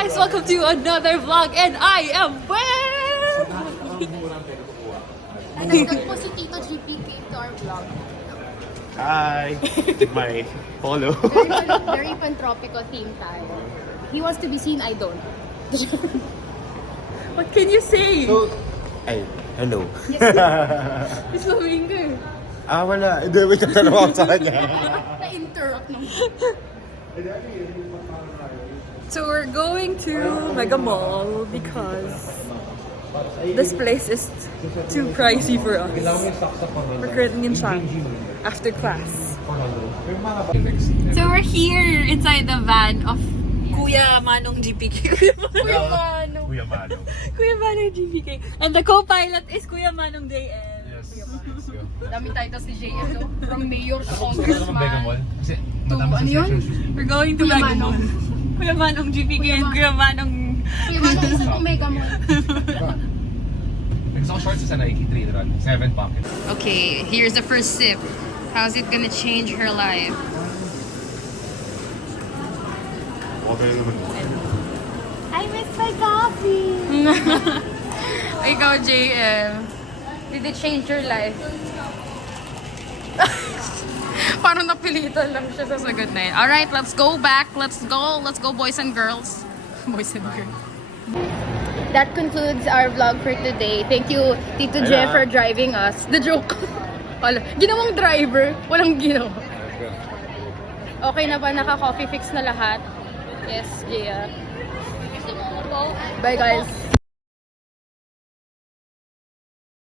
guys, welcome to another vlog and I am well! Nanonood po si Tito GP came to our vlog. Hi! Take my follow. Very pantropico theme tayo. He wants to be seen, I don't. What can you say? So, ay, hello. It's Flamingo. Wala. Hindi, may tatanong ako sa kanya. Na-interrupt nung... So we're going to Mega Mall because this place is too pricey for us. We're currently in Shang after class. So we're here inside the van of Kuya Manong GPK. Kuya Manong. Kuya Mano. Kuya Manong GPK. And the co-pilot is Kuya Manong JM. Dami tayo si JM to. From mayor to Mega congressman. Mall. Kasi To madami ano sa yun? section. We're going to Kuya Mega Manong. Mall. Kuya Manong GPK and Kuya Manong... Kuya Manong, isa itong mega mall. Gusto ko shorts sa Nike Trail Run. 7 pocket. Okay, here's the first sip. How's it gonna change her life? Okay naman. I miss my coffee. Ikaw, JM. Did it change your life? Parang napilitan lang siya sa sagot na yun. Alright, let's go back. Let's go. Let's go, boys and girls. Boys and girls. That concludes our vlog for today. Thank you, Tito Jeff, for driving us. The joke. Wala. Ginawang driver. Walang ginawa. Okay na ba? Naka-coffee fix na lahat? Yes, Gia. Bye, guys.